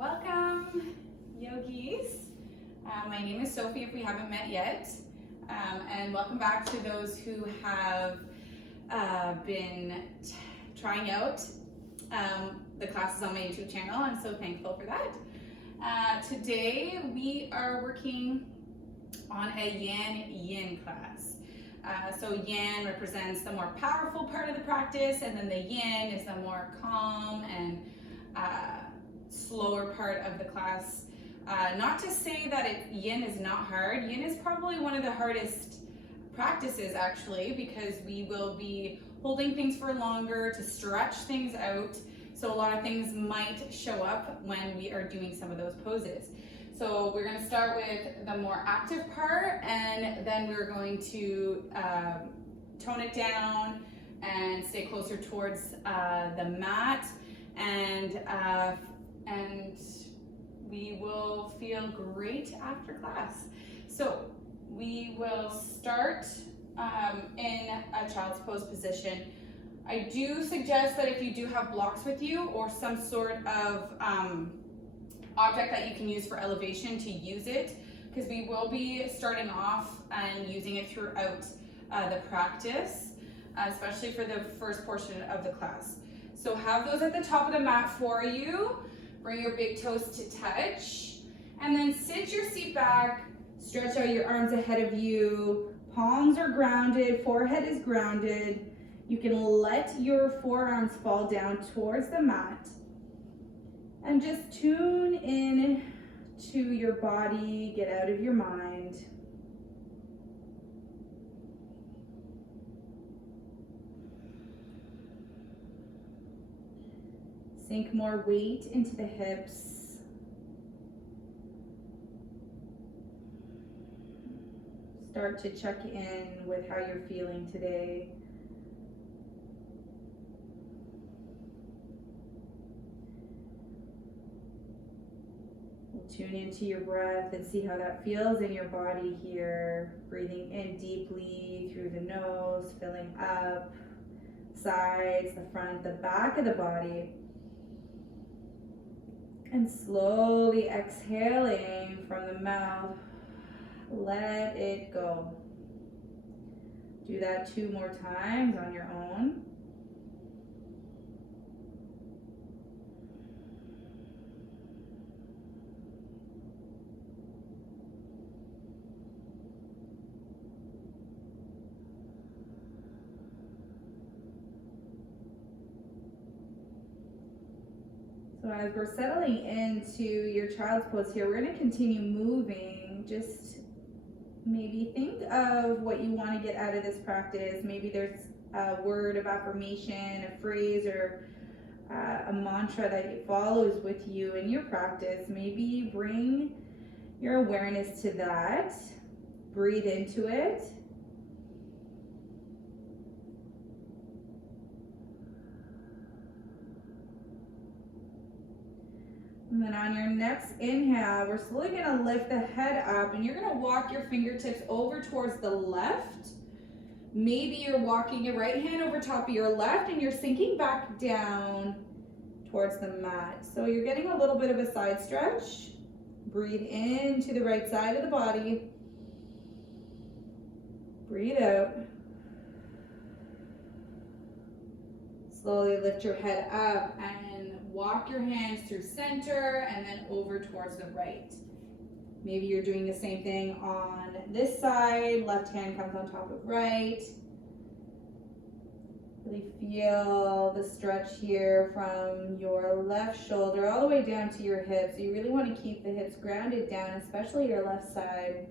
Welcome, yogis. My name is Sophie if we haven't met yet, and welcome back to those who have been trying out the classes on my YouTube channel. I'm so thankful for that. Today we are working on a Yang-Yin class. So Yang represents the more powerful part of the practice, and then the Yin is the more calm and slower part of the class. Not to say that Yin is not hard. Yin is probably one of the hardest practices actually, because we will be holding things for longer to stretch things out. So a lot of things might show up when we are doing some of those poses. So we're going to start with the more active part, and then we're going to tone it down and stay closer towards the mat, and we will feel great after class. So we will start in a child's pose position. I do suggest that if you do have blocks with you or some sort of object that you can use for elevation, to use it, because we will be starting off and using it throughout the practice, especially for the first portion of the class. So have those at the top of the mat for you. Bring your big toes to touch, and then sit your seat back, stretch out your arms ahead of you, palms are grounded, forehead is grounded. You can let your forearms fall down towards the mat, and just tune in to your body, get out of your mind. Sink more weight into the hips. Start to check in with how you're feeling today. Tune into your breath and see how that feels in your body here. Breathing in deeply through the nose, filling up, sides, the front, the back of the body. And slowly exhaling from the mouth, let it go. Do that 2 more times on your own. So as we're settling into your child's pose here, we're going to continue moving. Just maybe think of what you want to get out of this practice. Maybe there's a word of affirmation, a phrase, or a mantra that follows with you in your practice. Maybe bring your awareness to that. Breathe into it. And then on your next inhale, we're slowly going to lift the head up, and you're going to walk your fingertips over towards the left. Maybe you're walking your right hand over top of your left, and you're sinking back down towards the mat. So you're getting a little bit of a side stretch. Breathe into the right side of the body. Breathe out. Slowly lift your head up and walk your hands through center and then over towards the right. Maybe you're doing the same thing on this side. Left hand comes on top of right. Really feel the stretch here from your left shoulder all the way down to your hips. So you really want to keep the hips grounded down, especially your left side.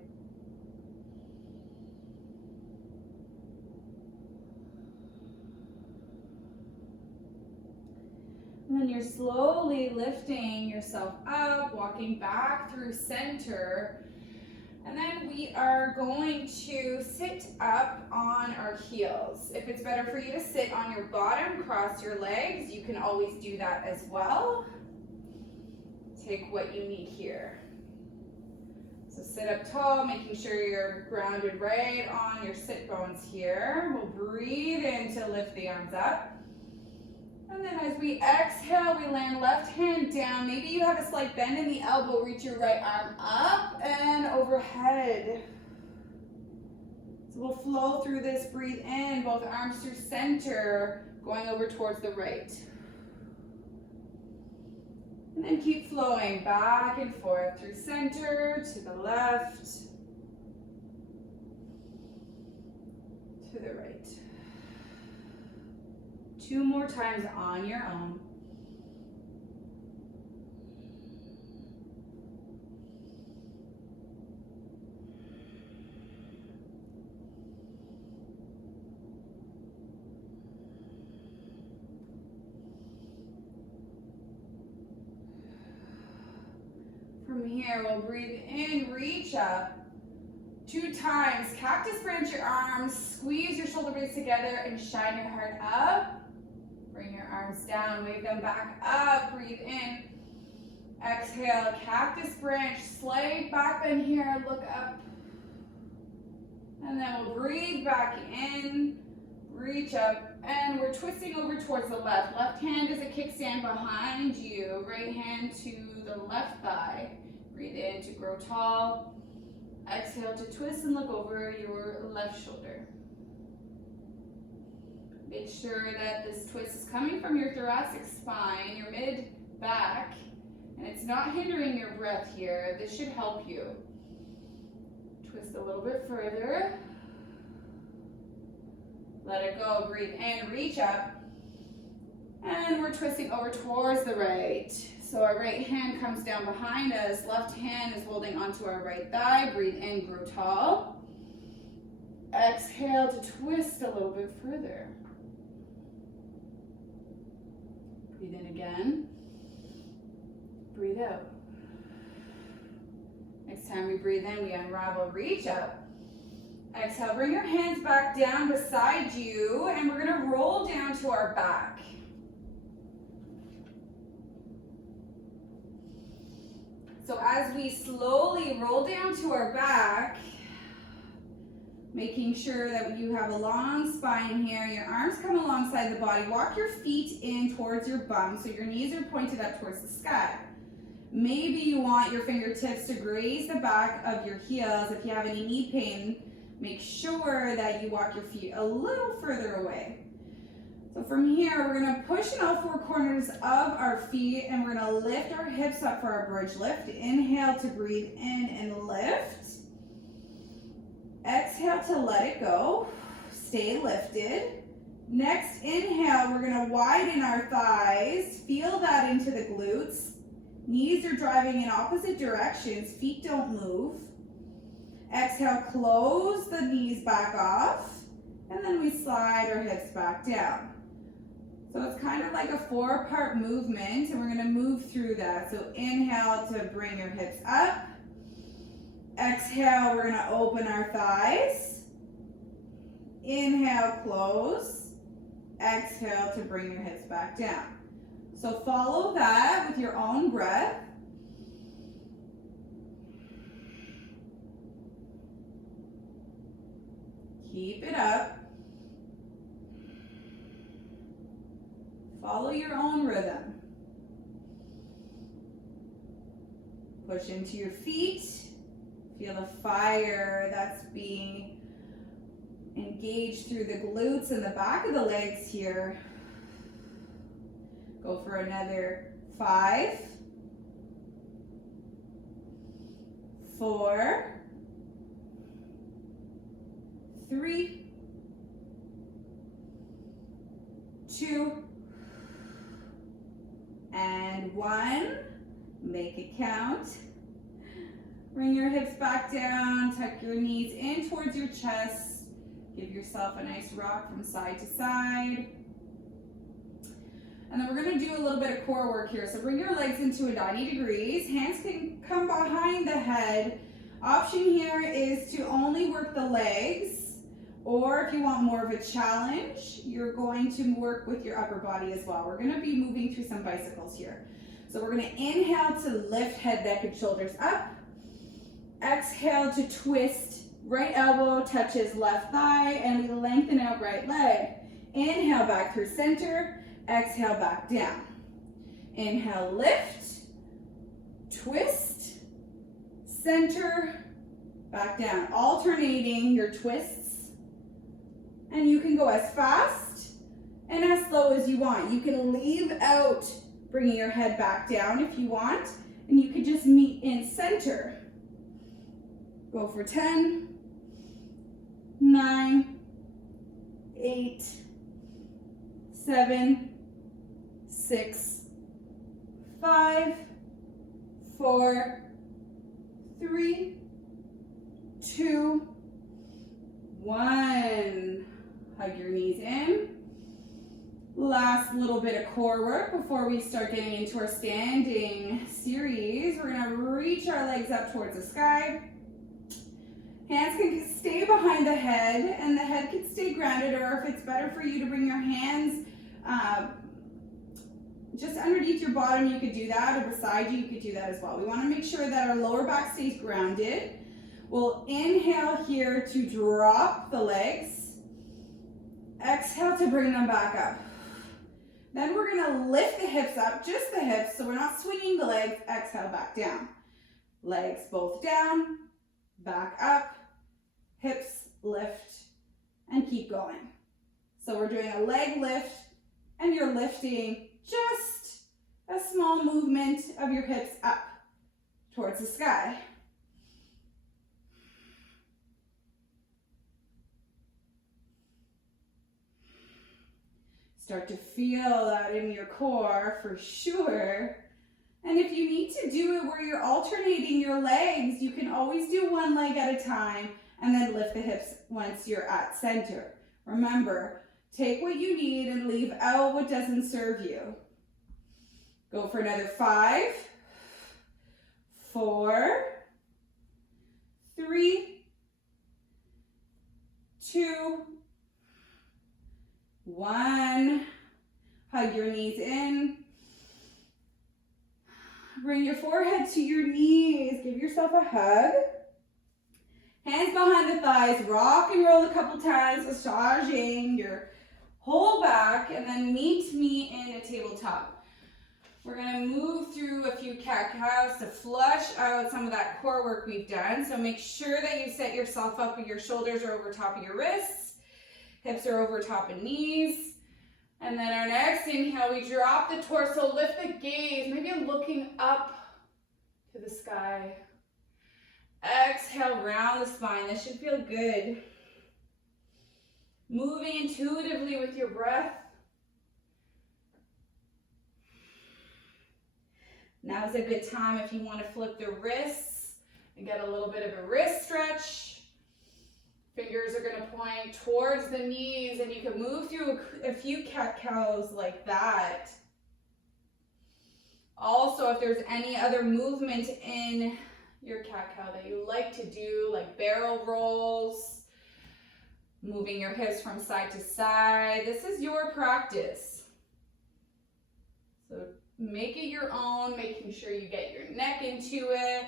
And then you're slowly lifting yourself up, walking back through center. And then we are going to sit up on our heels. If it's better for you to sit on your bottom, cross your legs, you can always do that as well. Take what you need here. So sit up tall, making sure you're grounded right on your sit bones here. We'll breathe in to lift the arms up. And then as we exhale, we land left hand down. Maybe you have a slight bend in the elbow. Reach your right arm up and overhead. So we'll flow through this. Breathe in, both arms through center, going over towards the right. And then keep flowing back and forth through center, to the left, to the right. 2 more times on your own. From here, we'll breathe in, reach up. 2 times, cactus branch your arms, squeeze your shoulder blades together and shine your heart up. Bring your arms down, wave them back up, breathe in. Exhale, cactus branch, slight back bend here, look up. And then we'll breathe back in, reach up, and we're twisting over towards the left. Left hand is a kickstand behind you, right hand to the left thigh. Breathe in to grow tall. Exhale to twist and look over your left shoulder. Make sure that this twist is coming from your thoracic spine, your mid-back, and it's not hindering your breath here. This should help you. Twist a little bit further. Let it go. Breathe in, reach up. And we're twisting over towards the right. So our right hand comes down behind us. Left hand is holding onto our right thigh. Breathe in, grow tall. Exhale to twist a little bit further. Breathe in again. Breathe out. Next time we breathe in, we unravel, reach up. Exhale, bring your hands back down beside you, and we're gonna roll down to our back. So as we slowly roll down to our back, making sure that you have a long spine here, your arms come alongside the body, walk your feet in towards your bum so your knees are pointed up towards the sky. Maybe you want your fingertips to graze the back of your heels. If you have any knee pain, make sure that you walk your feet a little further away. So from here, we're gonna push in all 4 corners of our feet and we're gonna lift our hips up for our bridge lift. Inhale to breathe in and lift. Exhale to let it go. Stay lifted. Next inhale, we're gonna widen our thighs. Feel that into the glutes. Knees are driving in opposite directions. Feet don't move. Exhale, close the knees back off. And then we slide our hips back down. So it's kind of like a 4-part movement, and we're gonna move through that. So inhale to bring your hips up. Exhale, we're gonna open our thighs. Inhale, close. Exhale to bring your hips back down. So follow that with your own breath. Keep it up. Follow your own rhythm. Push into your feet. Feel the fire that's being engaged through the glutes and the back of the legs here. Go for another 5, 4, 3, 2, and 1. Make it count. Bring your hips back down, tuck your knees in towards your chest. Give yourself a nice rock from side to side. And then we're gonna do a little bit of core work here. So bring your legs into a 90 degrees. Hands can come behind the head. Option here is to only work the legs, or if you want more of a challenge, you're going to work with your upper body as well. We're gonna be moving through some bicycles here. So we're gonna inhale to lift head, neck, and shoulders up. Exhale to twist, right elbow touches left thigh, and we lengthen out right leg. Inhale back through center. exhale, back down. Inhale, lift, twist, center, back down. Alternating your twists. And you can go as fast and as slow as you want. You can leave out bringing your head back down if you want, and you could just meet in center. Go for 10, 9, 8, 7, 6, 5, 4, 3, 2, 1. Hug your knees in. Last little bit of core work before we start getting into our standing series. We're going to reach our legs up towards the sky. Hands can stay behind the head, and the head can stay grounded, or if it's better for you to bring your hands just underneath your bottom, you could do that, or beside you could do that as well. We want to make sure that our lower back stays grounded. We'll inhale here to drop the legs. Exhale to bring them back up. Then we're going to lift the hips up, just the hips, so we're not swinging the legs. Exhale, back down. Legs both down, back up, hips lift, and keep going. So we're doing a leg lift, and you're lifting just a small movement of your hips up towards the sky. Start to feel that in your core for sure. And if you need to do it where you're alternating your legs, you can always do one leg at a time and then lift the hips once you're at center. Remember, take what you need and leave out what doesn't serve you. Go for another 5, 4, 3, 2, 1. Hug your knees in. Bring your forehead to your knees. Give yourself a hug. Hands behind the thighs. Rock and roll a couple times, massaging your whole back, and then meet me in a tabletop. We're going to move through a few cat-cows to flush out some of that core work we've done. So make sure that you set yourself up with your shoulders are over top of your wrists. Hips are over top of knees. And then our next inhale, we drop the torso, lift the gaze. Maybe I'm looking up to the sky. Exhale, round the spine. This should feel good. Moving intuitively with your breath. Now is a good time if you want to flip the wrists and get a little bit of a wrist stretch. Fingers are going to point towards the knees, and you can move through a few cat-cows like that. Also, if there's any other movement in your cat-cow that you like to do, like barrel rolls, moving your hips from side to side, this is your practice. So make it your own, making sure you get your neck into it.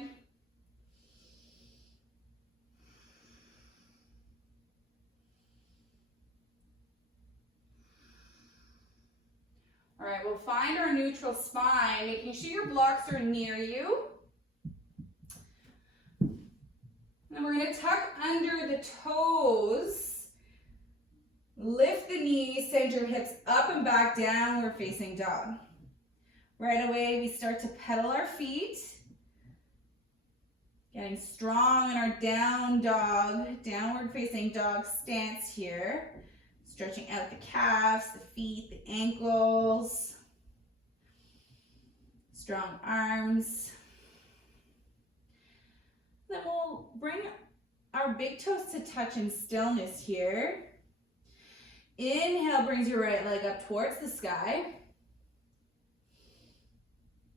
All right, we'll find our neutral spine, making sure your blocks are near you. And we're going to tuck under the toes, lift the knees, send your hips up and back, downward facing dog. Right away, we start to pedal our feet, getting strong in our down dog, downward facing dog stance here. Stretching out the calves, the feet, the ankles. Strong arms. Then we'll bring our big toes to touch in stillness here. Inhale brings your right leg up towards the sky.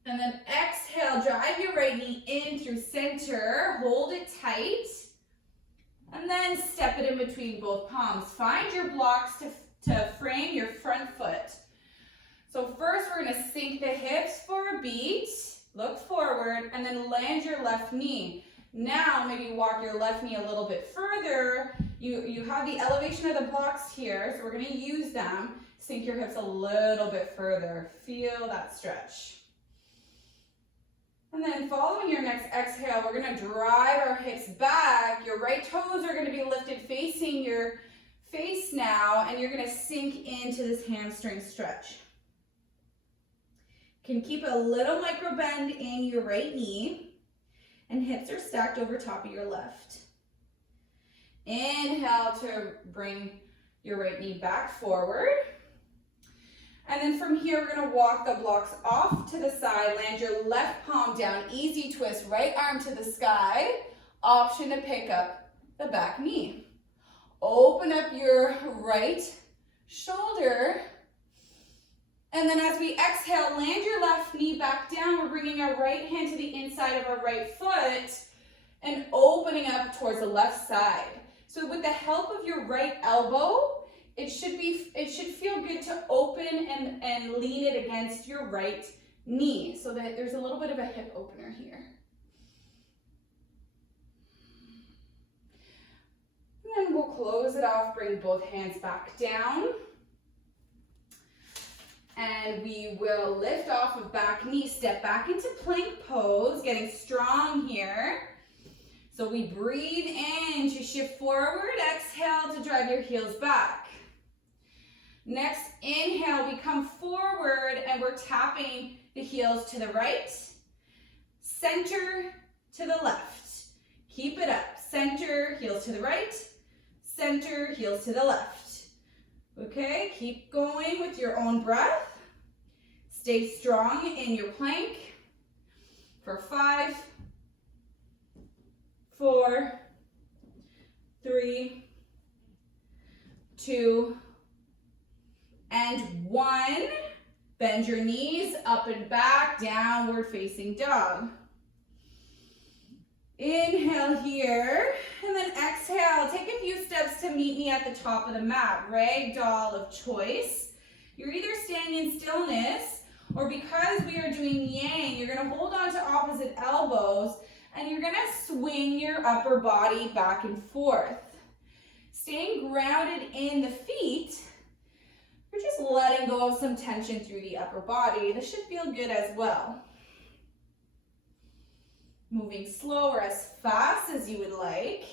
And then exhale, drive your right knee in through center. Hold it tight. And then step it in between both palms. Find your blocks to frame your front foot. So first we're going to sink the hips for a beat. Look forward and then land your left knee. Now maybe walk your left knee a little bit further. You have the elevation of the blocks here, so we're going to use them. Sink your hips a little bit further. Feel that stretch. And then following your next exhale, we're gonna drive our hips back. Your right toes are gonna be lifted facing your face now, and you're gonna sink into this hamstring stretch. Can keep a little micro bend in your right knee, and hips are stacked over top of your left. Inhale to bring your right knee back forward. And then from here, we're gonna walk the blocks off to the side, land your left palm down, easy twist, right arm to the sky, option to pick up the back knee. Open up your right shoulder, and then as we exhale, land your left knee back down. We're bringing our right hand to the inside of our right foot and opening up towards the left side. So with the help of your right elbow, it should feel good to open and lean it against your right knee so that there's a little bit of a hip opener here. And then we'll close it off, bring both hands back down. And we will lift off of back knee, step back into plank pose, getting strong here. So we breathe in to shift forward, exhale to drive your heels back. Next, inhale, we come forward and we're tapping the heels to the right, center to the left. Keep it up. Center, heels to the right, center, heels to the left. Okay, keep going with your own breath. Stay strong in your plank for 5, 4, 3, 2, and 1. Bend your knees up and back, downward facing dog. Inhale here, and then exhale. Take a few steps to meet me at the top of the mat. Ragdoll of choice. You're either staying in stillness, or because we are doing yang, you're gonna hold on to opposite elbows, and you're gonna swing your upper body back and forth. Staying grounded in the feet, you're just letting go of some tension through the upper body. This should feel good as well. Moving slow or as fast as you would like.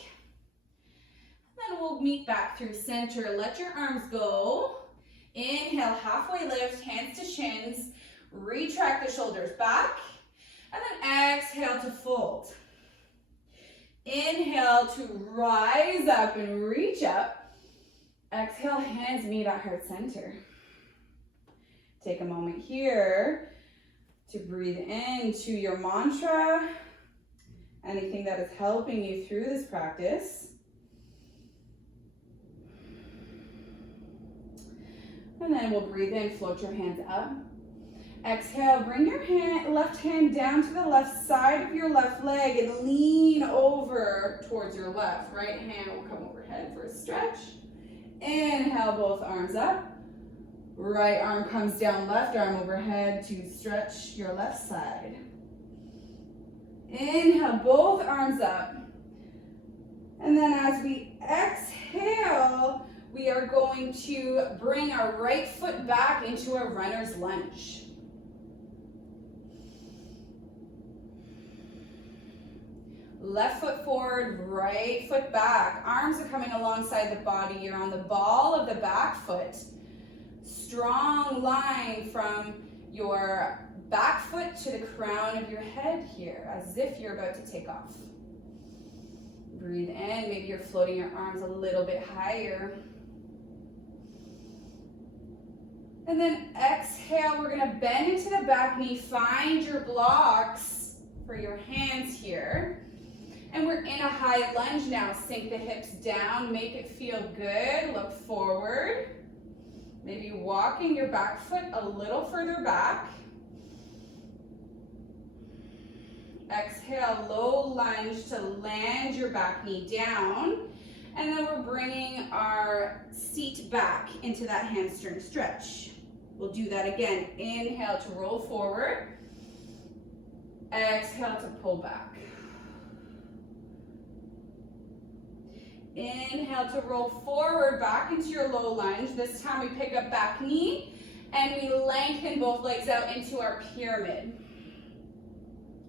Then we'll meet back through center. Let your arms go. Inhale, halfway lift, hands to shins. Retract the shoulders back. And then exhale to fold. Inhale to rise up and reach up. Exhale, hands meet at heart center. Take a moment here to breathe into your mantra, anything that is helping you through this practice. And then we'll breathe in, float your hands up. Exhale, bring your left hand down to the left side of your left leg and lean over towards your left. Right hand will come overhead for a stretch. Inhale, both arms up. Right arm comes down, left arm overhead to stretch your left side. Inhale, both arms up. And then as we exhale, we are going to bring our right foot back into a runner's lunge. Left foot forward, right foot back. Arms are coming alongside the body. You're on the ball of the back foot. Strong line from your back foot to the crown of your head here, as if you're about to take off. Breathe in. Maybe you're floating your arms a little bit higher. And then exhale, we're gonna bend into the back knee. Find your blocks for your hands here. And we're in a high lunge now. Sink the hips down, make it feel good. Look forward. Maybe walking your back foot a little further back. Exhale, low lunge to land your back knee down. And then we're bringing our seat back into that hamstring stretch. We'll do that again. Inhale to roll forward. Exhale to pull back. Inhale to roll forward back into your low lunge. This time we pick up back knee and we lengthen both legs out into our pyramid.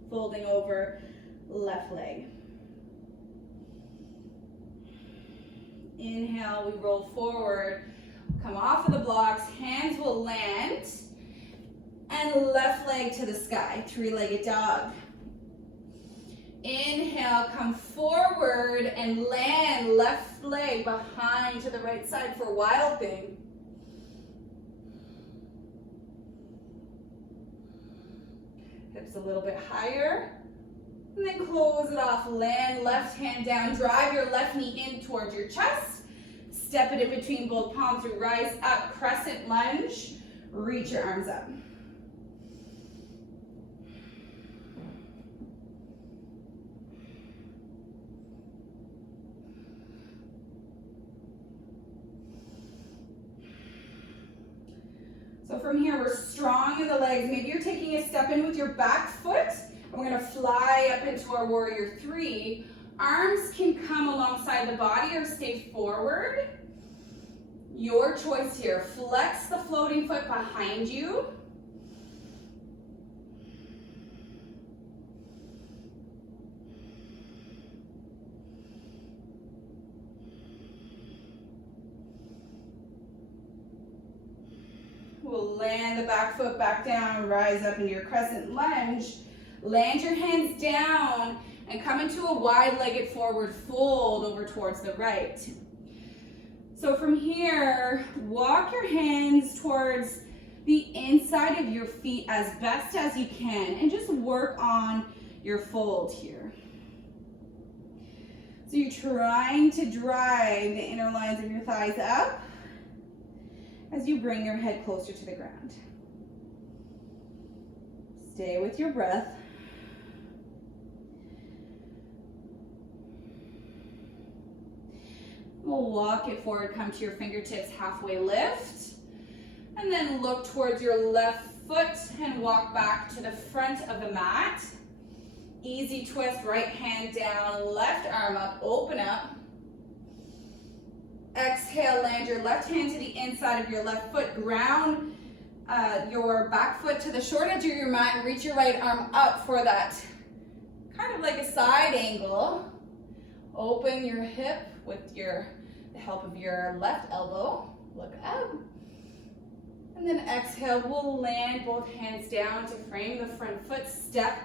Folding over left leg. Inhale, we roll forward, come off of the blocks, hands will land, and left leg to the sky, three-legged dog. Inhale, come forward and land left leg behind to the right side for wild thing. Hips a little bit higher. And then close it off, land left hand down, drive your left knee in towards your chest, step it in between both palms, rise up, crescent lunge, reach your arms up. So from here, we're strong in the legs. Maybe you're taking a step in with your back foot. We're gonna fly up into our warrior three. Arms can come alongside the body or stay forward. Your choice here. Flex the floating foot behind you. We'll land the back foot back down, rise up into your crescent lunge. Land your hands down and come into a wide-legged forward fold over towards the right. So from here, walk your hands towards the inside of your feet as best as you can and just work on your fold here. So you're trying to drive the inner lines of your thighs up as you bring your head closer to the ground. Stay with your breath. We'll walk it forward, come to your fingertips, halfway lift, and then look towards your left foot and walk back to the front of the mat. Easy twist, right hand down, left arm up, open up. Exhale, land your left hand to the inside of your left foot, ground your back foot to the short edge of your mat and reach your right arm up for that kind of like a side angle. Open your hip with the help of your left elbow. Look up. And then exhale, we'll land both hands down to frame the front foot. Step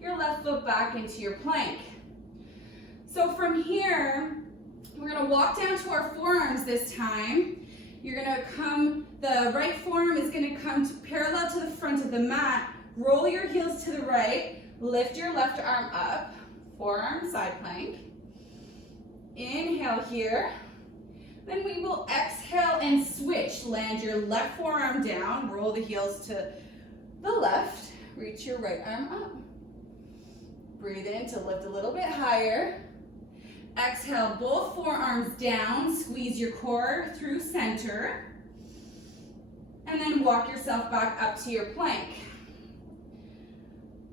your left foot back into your plank. So from here, we're gonna walk down to our forearms this time. You're gonna come, the right forearm is gonna come parallel to the front of the mat. Roll your heels to the right. Lift your left arm up. Forearm side plank. Inhale here. Then we will exhale and switch. Land your left forearm down. Roll the heels to the left. Reach your right arm up. Breathe in to lift a little bit higher. Exhale, both forearms down. Squeeze your core through center. And then walk yourself back up to your plank.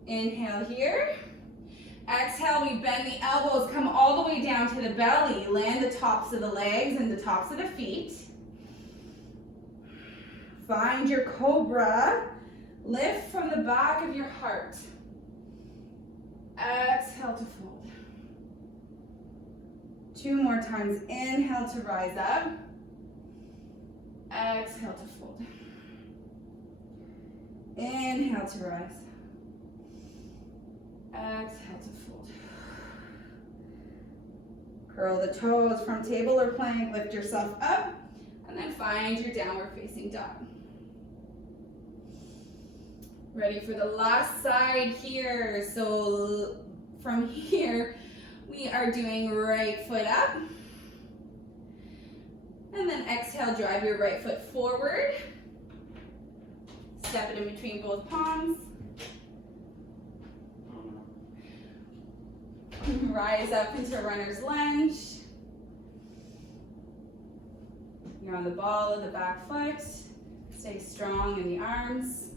Inhale here. Exhale, we bend the elbows, come all the way down to the belly. Land the tops of the legs and the tops of the feet. Find your cobra. Lift from the back of your heart. Exhale to fold. 2 more times. Inhale to rise up. Exhale to fold. Inhale to rise. Exhale to fold. Curl the toes from table or plank, lift yourself up, and then find your downward facing dog. Ready for the last side here. So from here, we are doing right foot up. And then exhale, drive your right foot forward. Step it in between both palms. Rise up into runner's lunge. You're on the ball of the back foot. Stay strong in the arms.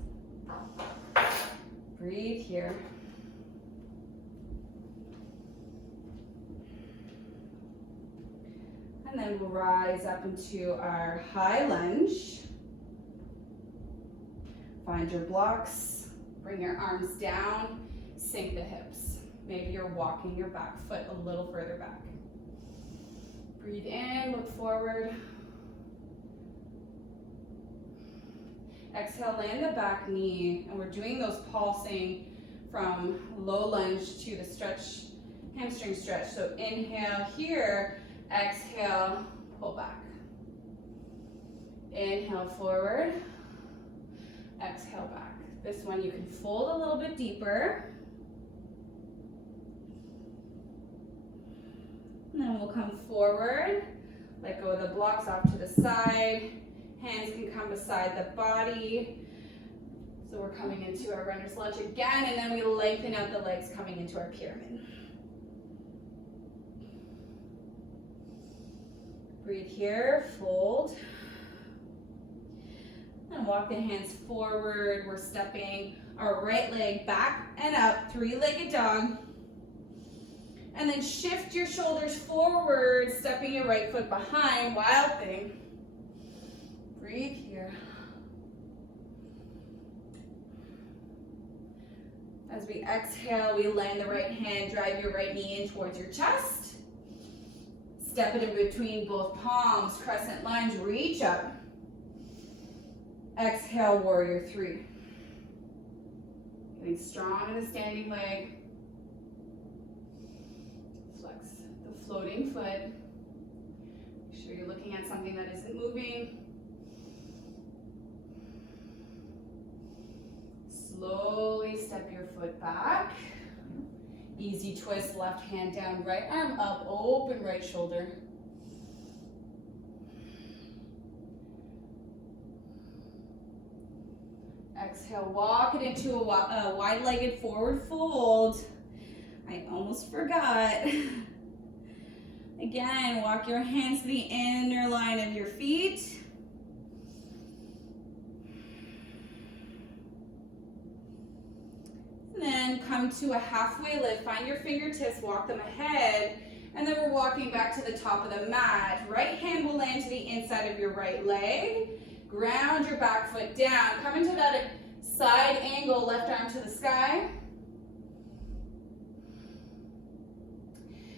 Breathe here. then we'll rise up into our high lunge. Find your blocks, bring your arms down, sink the hips. Maybe you're walking your back foot a little further back. Breathe in, look forward. Exhale, land the back knee, and we're doing those pulsing from low lunge to the stretch, hamstring stretch. So inhale here, exhale, pull back. Inhale forward, exhale back. This one you can fold a little bit deeper. And then we'll come forward, let go of the blocks off to the side. Hands can come beside the body. So we're coming into our runner's lunge again, and then we lengthen out the legs coming into our pyramid. Breathe here, fold. And walk the hands forward. We're stepping our right leg back and up, three-legged dog. And then shift your shoulders forward, stepping your right foot behind, wild thing. Breathe here. As we exhale, we land the right hand, drive your right knee in towards your chest. Step it in between both palms, crescent lunge, reach up. Exhale, warrior three. Getting strong in the standing leg. Flex the floating foot. Make sure you're looking at something that isn't moving. Slowly step your foot back. Easy twist, left hand down, right arm up, open right shoulder. Exhale, walk it into a wide-legged forward fold. I almost forgot. Again, walk your hands to the inner line of your feet. And then come to a halfway lift. Find your fingertips, walk them ahead. And then we're walking back to the top of the mat. Right hand will land to the inside of your right leg. Ground your back foot down. Come into that side angle, left arm to the sky.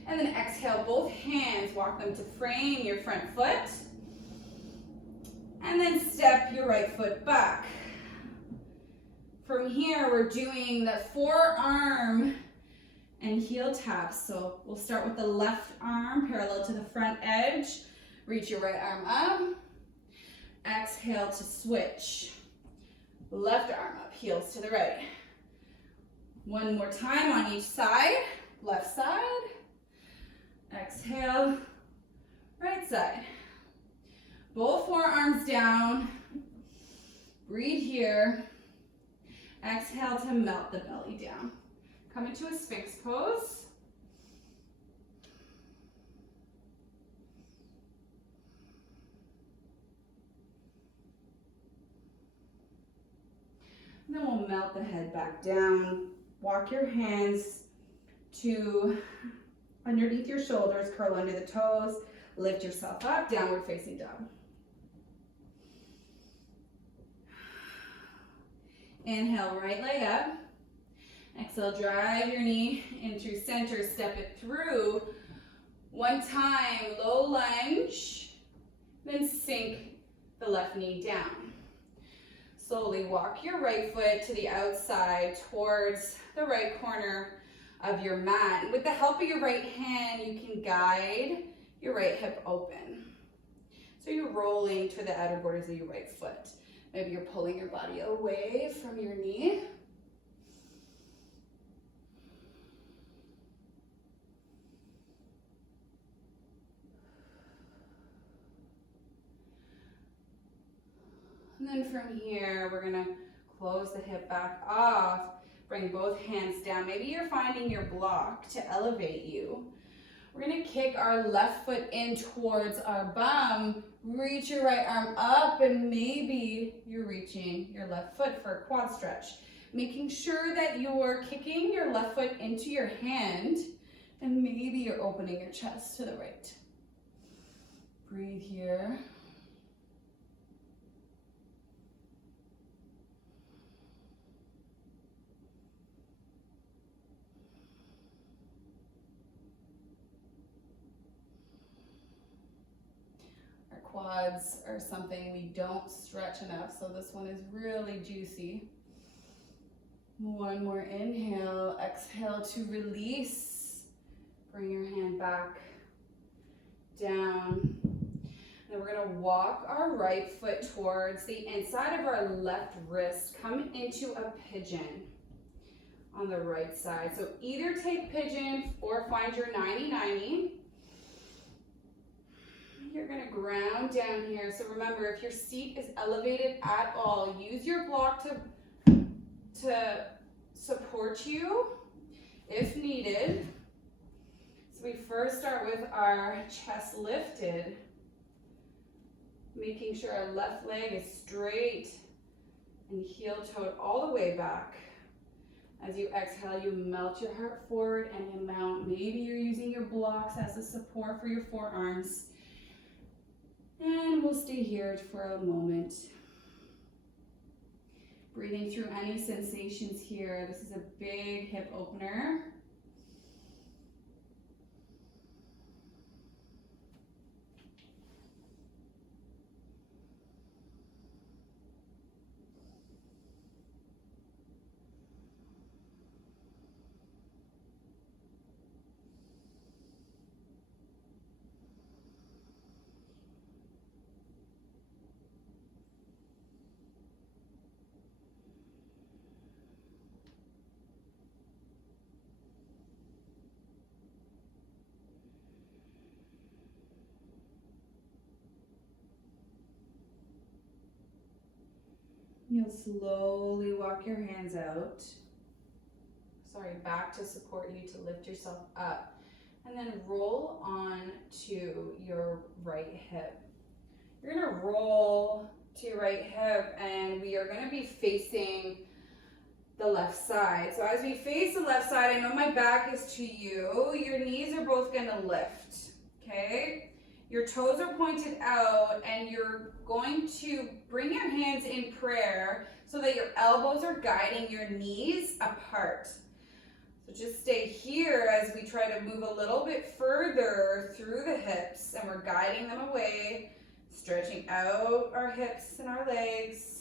And then exhale, both hands, walk them to frame your front foot. And then step your right foot back. From here, we're doing the forearm and heel taps. So we'll start with the left arm parallel to the front edge. Reach your right arm up. Exhale to switch. Left arm up, heels to the right. One more time on each side. Left side. Exhale, right side. Both forearms down. Breathe here. Exhale to melt the belly down. Come into a Sphinx pose. And then we'll melt the head back down. Walk your hands to underneath your shoulders, curl under the toes, lift yourself up, downward facing dog. Inhale, right leg up. Exhale, drive your knee in through center, step it through. One time, low lunge, then sink the left knee down. Slowly walk your right foot to the outside towards the right corner of your mat. And with the help of your right hand, you can guide your right hip open. So you're rolling to the outer borders of your right foot. Maybe you're pulling your body away from your knee. And then from here, we're gonna close the hip back off, bring both hands down. Maybe you're finding your block to elevate you. We're gonna kick our left foot in towards our bum, reach your right arm up, and maybe you're reaching your left foot for a quad stretch. Making sure that you're kicking your left foot into your hand, and maybe you're opening your chest to the right. Breathe here. Our quads are something we don't stretch enough, so this one is really juicy. One more inhale, exhale to release. Bring your hand back down. Then we're gonna walk our right foot towards the inside of our left wrist. Come into a pigeon on the right side. So either take pigeon or find your 90-90. You're gonna ground down here. So remember, if your seat is elevated at all, use your block to support you if needed. So we first start with our chest lifted, making sure our left leg is straight and heel-toed all the way back. As you exhale, you melt your heart forward and you mount. Maybe you're using your blocks as a support for your forearms. And we'll stay here for a moment. Breathing through any sensations here. This is a big hip opener. You'll slowly walk your hands out. Back to support you to lift yourself up. And then roll on to your right hip. You're gonna roll to your right hip and we are gonna be facing the left side. So as we face the left side, I know my back is to you. Your knees are both gonna lift, okay? Your toes are pointed out and you're going to bring your hands in prayer so that your elbows are guiding your knees apart. So just stay here as we try to move a little bit further through the hips and we're guiding them away, stretching out our hips and our legs.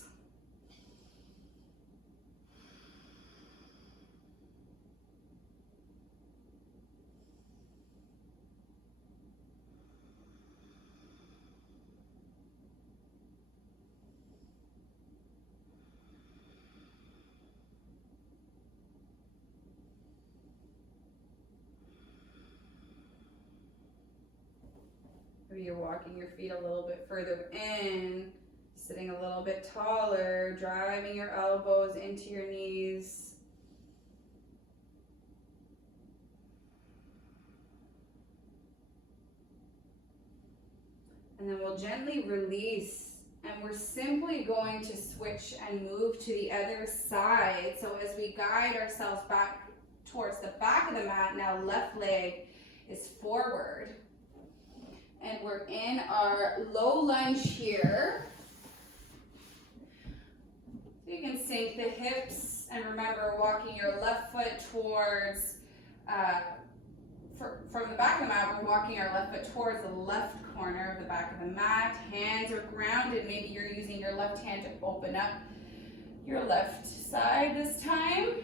Maybe you're walking your feet a little bit further in, sitting a little bit taller, driving your elbows into your knees. And then we'll gently release, and we're simply going to switch and move to the other side. So as we guide ourselves back towards the back of the mat, now left leg is forward. And we're in our low lunge here. So you can sink the hips and remember walking your left foot towards, from the back of the mat, we're walking our left foot towards the left corner of the back of the mat. Hands are grounded. Maybe you're using your left hand to open up your left side this time.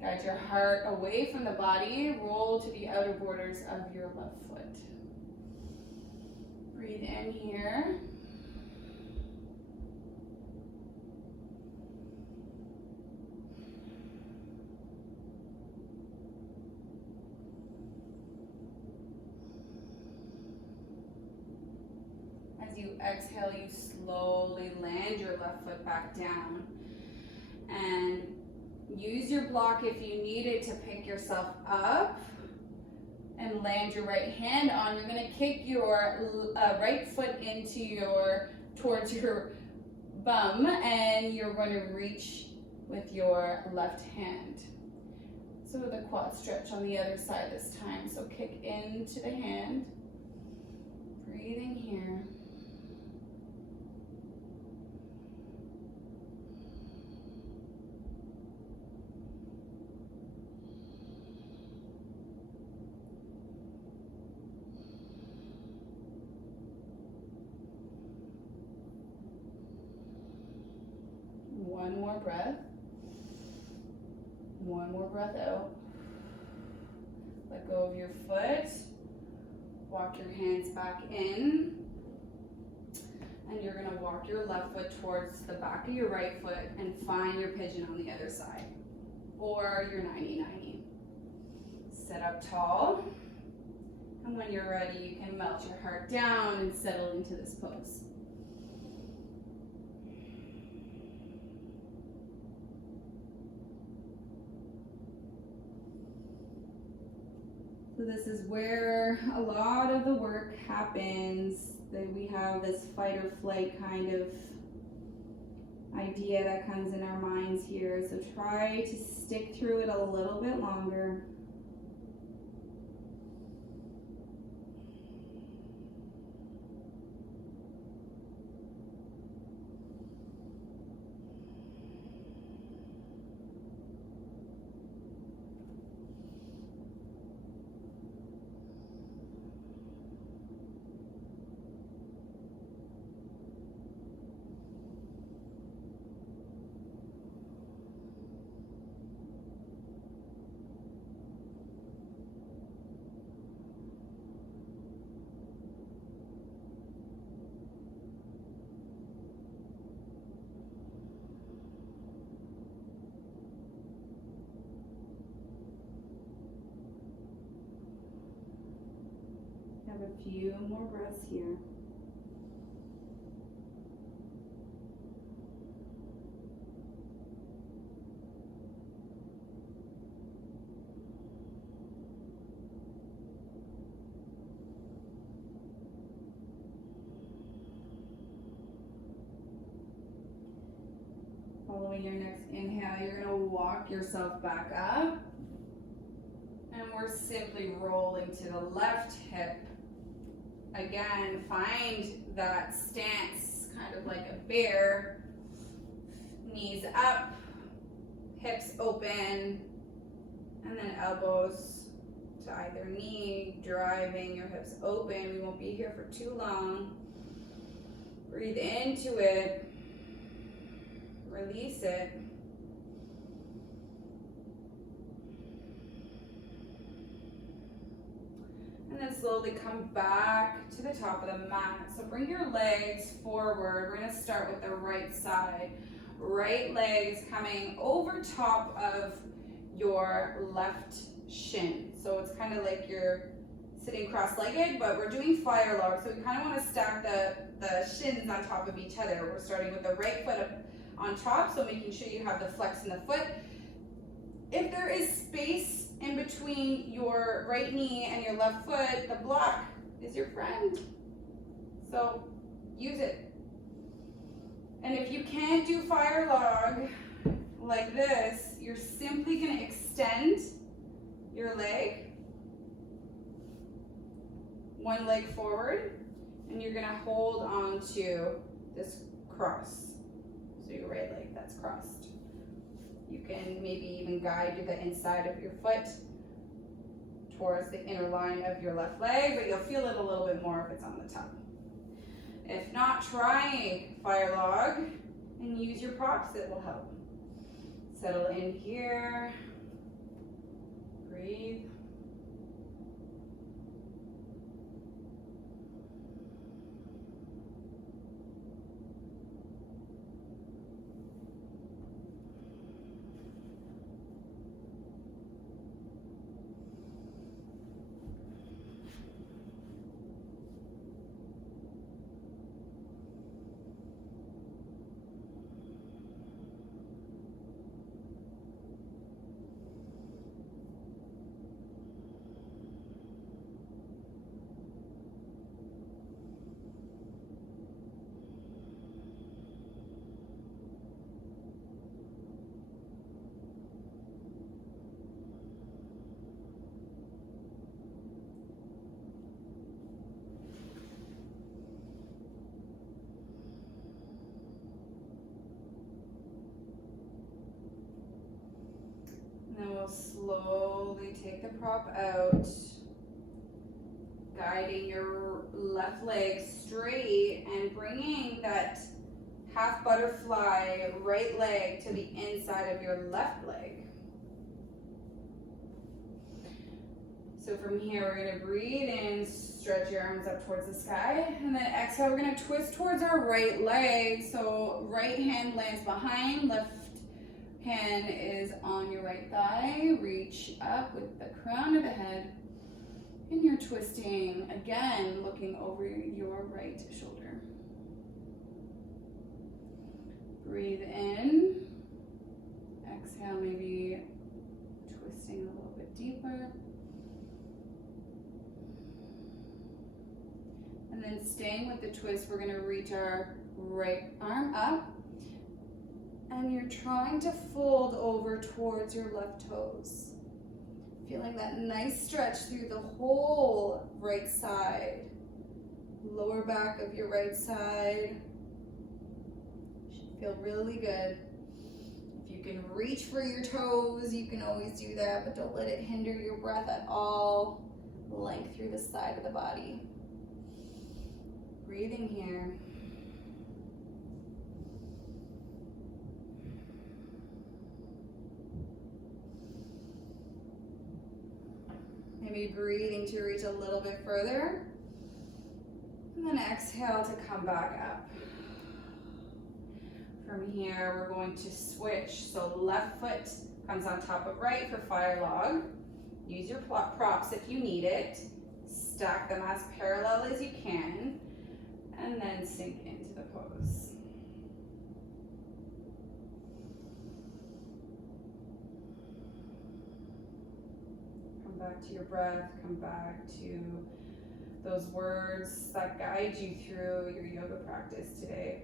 Guide your heart away from the body. Roll to the outer borders of your left foot. Breathe in here. As you exhale, you slowly land your left foot back down. And use your block if you need it to pick yourself up. And land your right hand on. You're going to kick your right foot into towards your bum, and you're going to reach with your left hand. So the quad stretch on the other side this time. So kick into the hand. Breathe Breathing here. One more breath. One more breath out. Let go of your foot. Walk your hands back in. And you're going to walk your left foot towards the back of your right foot and find your pigeon on the other side. Or your 90-90. Sit up tall. And when you're ready, you can melt your heart down and settle into this pose. So this is where a lot of the work happens. That we have this fight or flight kind of idea that comes in our minds here. So try to stick through it a little bit longer. Have a few more breaths here. Following your next inhale, you're going to walk yourself back up. And we're simply rolling to the left hip. Again, find that stance, kind of like a bear. Knees up, hips open, and then elbows to either knee, driving your hips open. We won't be here for too long. Breathe into it. Release it. And then slowly come back to the top of the mat. So bring your legs forward. We're going to start with the right side. Right leg is coming over top of your left shin. So it's kind of like you're sitting cross-legged, but we're doing fire log. So we kind of want to stack the shins on top of each other. We're starting with the right foot up on top, so making sure you have the flex in the foot. If there is space in between your right knee and your left foot, the block is your friend. So use it. And if you can't do fire log like this, you're simply going to extend your leg, one leg forward, and you're going to hold on to this cross. So your right leg that's crossed. You can maybe even guide the inside of your foot towards the inner line of your left leg, but you'll feel it a little bit more if it's on the top. If not, try fire log and use your props, it will help. Settle in here. Breathe. we'll slowly take the prop out, guiding your left leg straight and bringing that half butterfly right leg to the inside of your left leg. So from here, we're gonna breathe in, stretch your arms up towards the sky, and then exhale, we're gonna twist towards our right leg. So right hand lands behind, left hand is on your right thigh. Reach up with the crown of the head, and you're twisting, again, looking over your right shoulder. Breathe in, exhale, maybe twisting a little bit deeper. And then staying with the twist, we're gonna reach our right arm up, and you're trying to fold over towards your left toes. Feeling that nice stretch through the whole right side. Lower back of your right side. Should feel really good. If you can reach for your toes, you can always do that, but don't let it hinder your breath at all. Length through the side of the body. Breathing here. Maybe breathing to reach a little bit further. And then exhale to come back up. From here, we're going to switch. So left foot comes on top of right for fire log. Use your props if you need it. Stack them as parallel as you can. And then sink into the pose. Come back to your breath, come back to those words that guide you through your yoga practice today.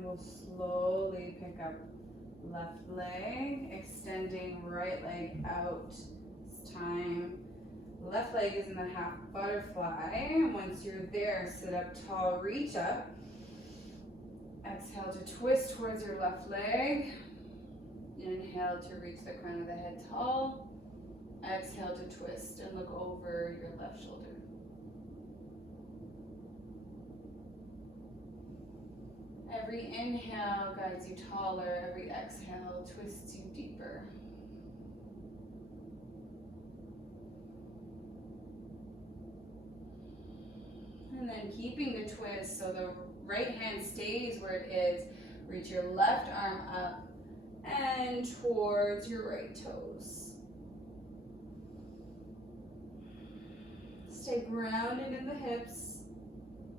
We'll slowly pick up left leg, extending right leg out. This time, left leg is in the half butterfly. And once you're there, sit up tall, reach up. Exhale to twist towards your left leg. Inhale to reach the crown of the head tall. Exhale to twist and look over your left shoulder. Every inhale guides you taller, every exhale twists you deeper. And then keeping the twist so the right hand stays where it is, reach your left arm up and towards your right toes. Stay grounded in the hips.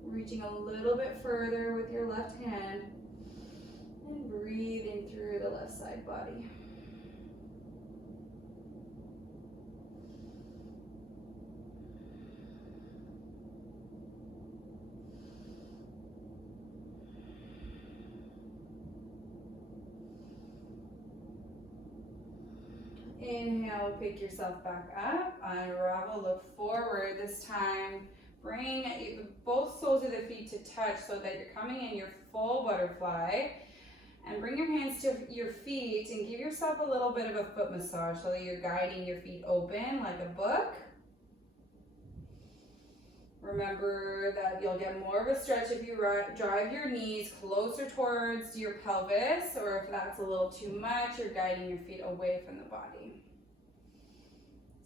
Reaching a little bit further with your left hand and breathing through the left side body. Inhale, pick yourself back up, unravel, look forward. This time, bring both soles of the feet to touch so that you're coming in your full butterfly. And bring your hands to your feet and give yourself a little bit of a foot massage so that you're guiding your feet open like a book. Remember that you'll get more of a stretch if you drive your knees closer towards your pelvis, or if that's a little too much, you're guiding your feet away from the body.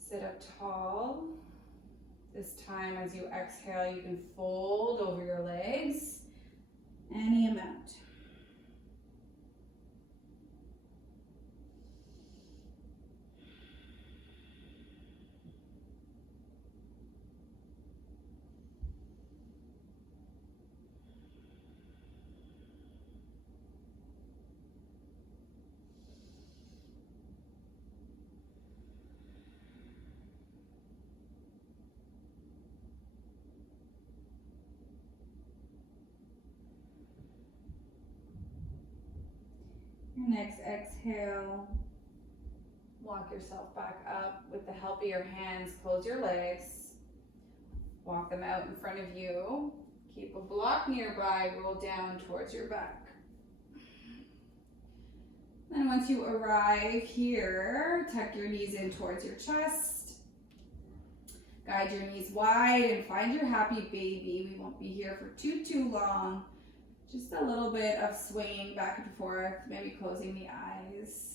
Sit up tall. This time as you exhale, you can fold over your legs any amount. Your next exhale, walk yourself back up with the help of your hands. Close your legs, walk them out in front of you. Keep a block nearby, roll down towards your back. Then once you arrive here, tuck your knees in towards your chest. Guide your knees wide and find your happy baby. We won't be here for too long. Just a little bit of swaying back and forth, maybe closing the eyes.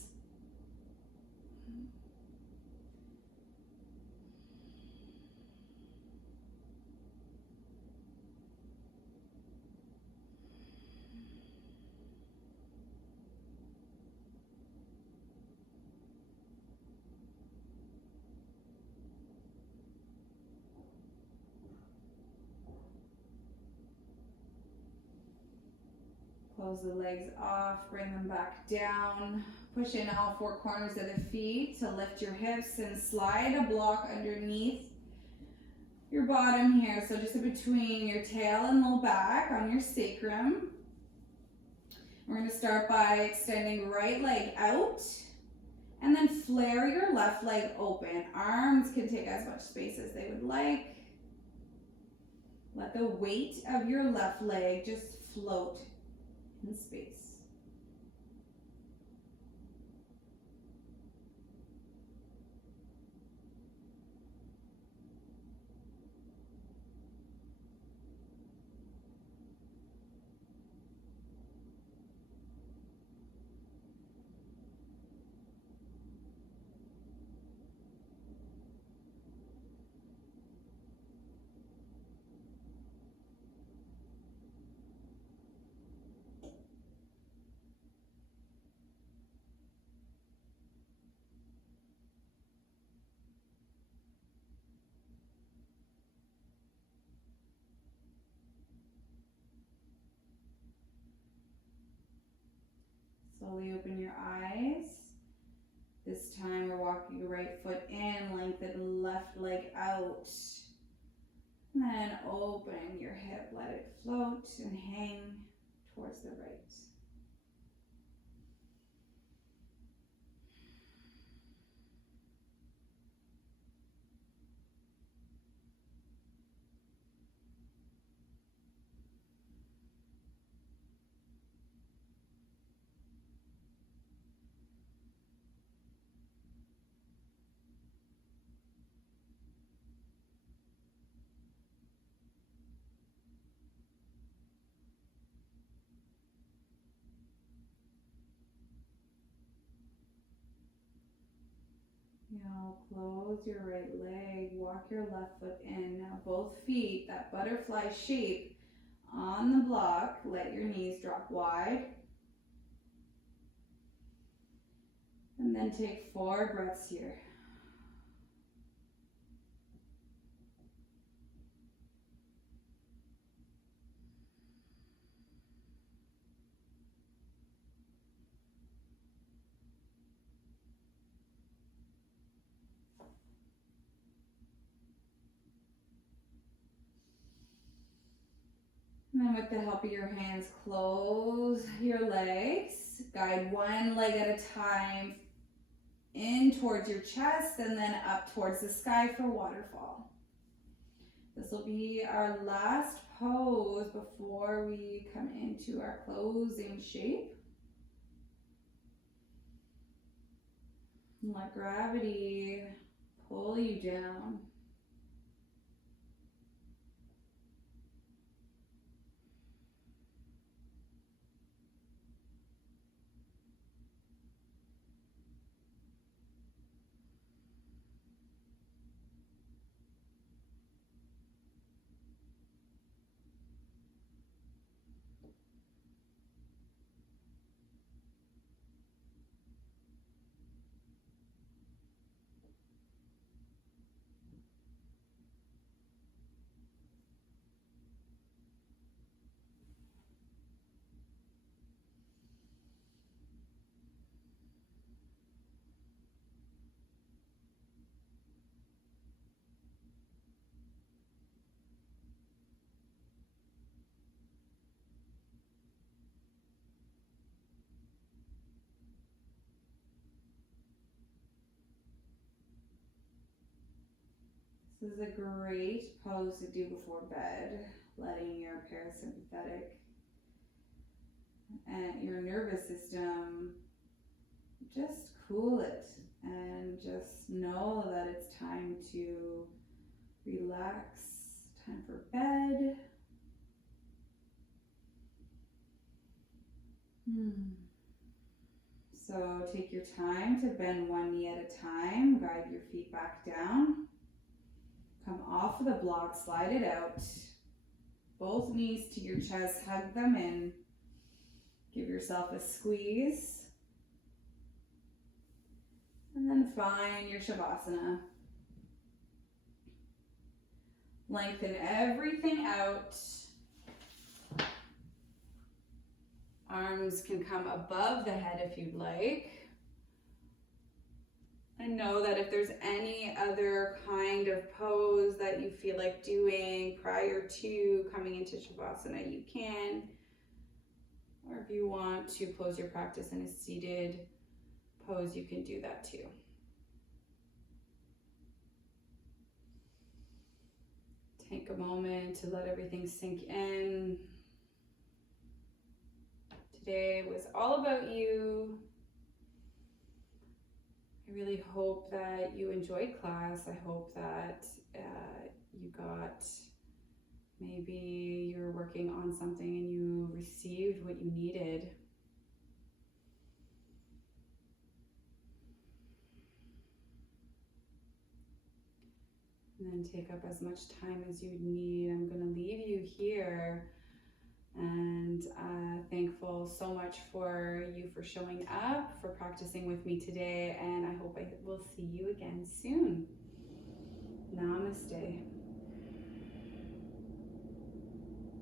Close the legs off, bring them back down. Push in all four corners of the feet to lift your hips and slide a block underneath your bottom here. So just in between your tail and low back on your sacrum. We're going to start by extending right leg out and then flare your left leg open. Arms can take as much space as they would like. Let the weight of your left leg just float in space. Slowly open your eyes. This time we're walking your right foot in, lengthen left leg out. And then open your hip, let it float and hang towards the right. Now close your right leg, walk your left foot in. Now both feet, that butterfly shape on the block. Let your knees drop wide. And then take 4 breaths here. And then with the help of your hands, close your legs. Guide one leg at a time in towards your chest and then up towards the sky for waterfall. This will be our last pose before we come into our closing shape. Let gravity pull you down. This is a great pose to do before bed, letting your parasympathetic and your nervous system just cool it and just know that it's time to relax, time for bed. So take your time to bend one knee at a time, guide your feet back down. Come off of the block, slide it out. Both knees to your chest, hug them in. Give yourself a squeeze. And then find your Shavasana. Lengthen everything out. Arms can come above the head if you'd like. And know that if there's any other kind of pose that you feel like doing prior to coming into Shavasana, you can. Or if you want to close your practice in a seated pose, you can do that too. Take a moment to let everything sink in. Today was all about you. I really hope that you enjoyed class. I hope that you got, maybe you're working on something and you received what you needed. And then take up as much time as you need. I'm going to leave you here, and thankful so much for you for showing up, for practicing with me today, and I hope I will see you again soon. Namaste.